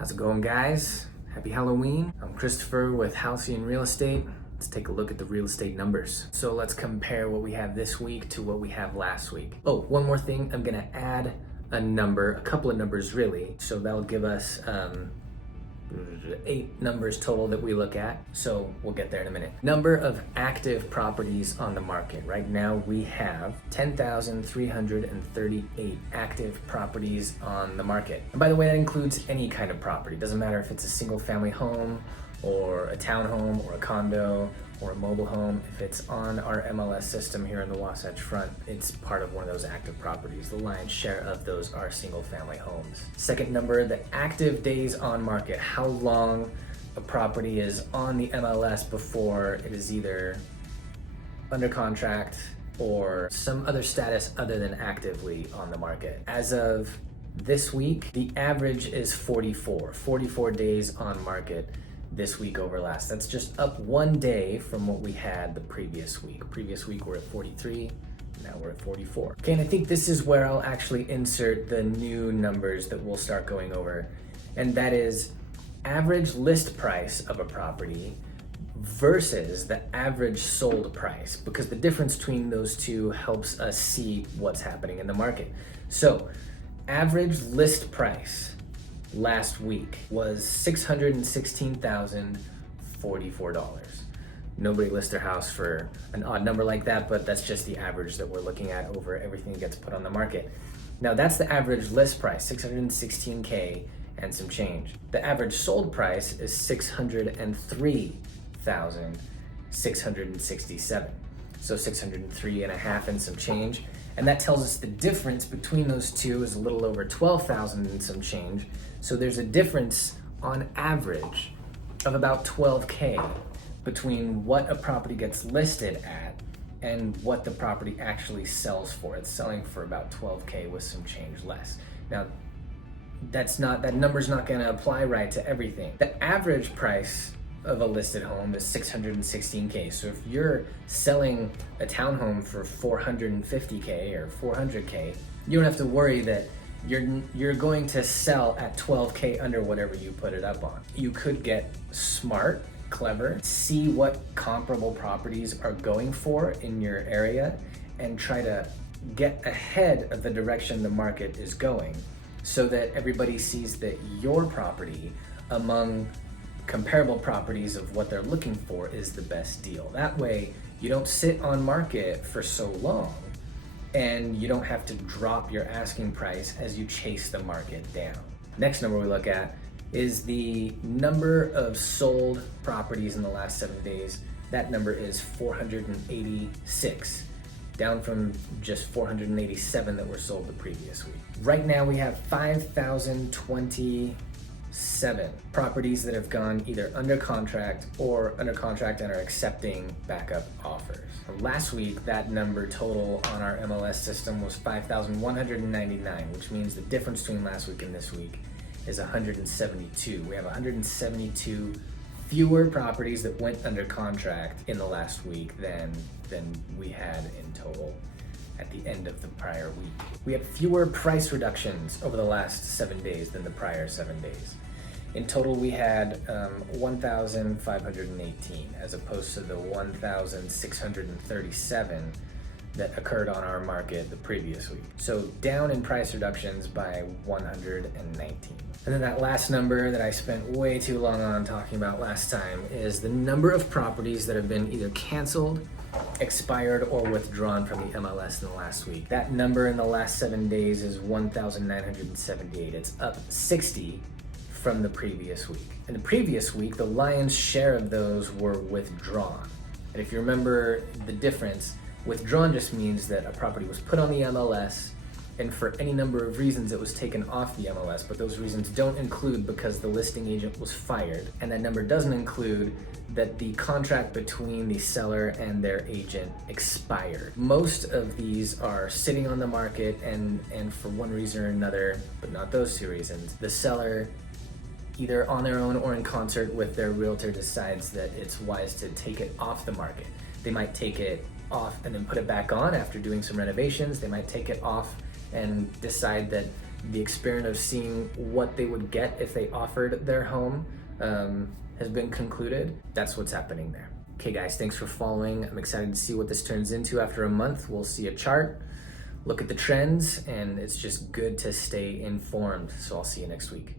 How's it going, guys? Happy Halloween. I'm Christopher with Halcyon Real Estate. Let's take a look at the real estate numbers. So let's compare what we have this week to what we have last week. Oh, one more thing. I'm gonna add a couple of numbers really. So that'll give us 8 numbers total that we look at. So we'll get there in a minute. Number of active properties on the market. Right now we have 10,338 active properties on the market. And by the way, that includes any kind of property. Doesn't matter if it's a single family home or a townhome or a condo or a mobile home. If it's on our MLS system here in the Wasatch Front, it's part of one of those active properties. The lion's share of those are single family homes. Second number, the active days on market. How long a property is on the MLS before it is either under contract or some other status other than actively on the market. As of this week, the average is 44 days on market this week over last. That's just up 1 day from what we had the previous week. Previous week we're at 43, now we're at 44. Okay, and I think this is where I'll actually insert the new numbers that we'll start going over. And that is average list price of a property versus the average sold price, because the difference between those two helps us see what's happening in the market. So average list price last week was $616,044. Nobody lists their house for an odd number like that, but that's just the average that we're looking at over everything that gets put on the market. Now that's the average list price, 616K and some change. The average sold price is 603,667. So 603 and a half and some change. And that tells us the difference between those two is a little over 12,000 and some change. So there's a difference on average of about 12K between what a property gets listed at and what the property actually sells for. It's selling for about 12K with some change less. Now, that number's not gonna apply right to everything. The average price of a listed home is 616K. So if you're selling a townhome for 450K or 400K, you don't have to worry that you're going to sell at 12K under whatever you put it up on. You could get smart, clever, see what comparable properties are going for in your area and try to get ahead of the direction the market is going so that everybody sees that your property among comparable properties of what they're looking for is the best deal. That way you don't sit on market for so long and you don't have to drop your asking price as you chase the market down. Next number we look at is the number of sold properties in the last 7 days. That number is 486, down from just 487 that were sold the previous week. Right now we have 5,027 properties that have gone either under contract and are accepting backup offers. Last week, that number total on our MLS system was 5,199, which means the difference between last week and this week is 172. We have 172 fewer properties that went under contract in the last week than we had in total at the end of the prior week. We have fewer price reductions over the last 7 days than the prior 7 days. In total, we had 1,518 as opposed to the 1,637 that occurred on our market the previous week. So down in price reductions by 119. And then that last number that I spent way too long on talking about last time is the number of properties that have been either canceled, expired, or withdrawn from the MLS in the last week. That number in the last 7 days is 1,978. It's up 60 from the previous week. In the previous week, the lion's share of those were withdrawn. And if you remember the difference, withdrawn just means that a property was put on the MLS and for any number of reasons it was taken off the MLS, but those reasons don't include because the listing agent was fired. And that number doesn't include that the contract between the seller and their agent expired. Most of these are sitting on the market and for one reason or another, but not those two reasons, the seller either on their own or in concert with their realtor decides that it's wise to take it off the market. They might take it off and then put it back on after doing some renovations. They might take it off and decide that The experiment of seeing what they would get if they offered their home has been concluded. That's what's happening there. Okay guys, thanks for following. I'm excited to see what this turns into after a month. We'll see a chart, look at the trends, and it's just good to stay informed. So I'll see you next week.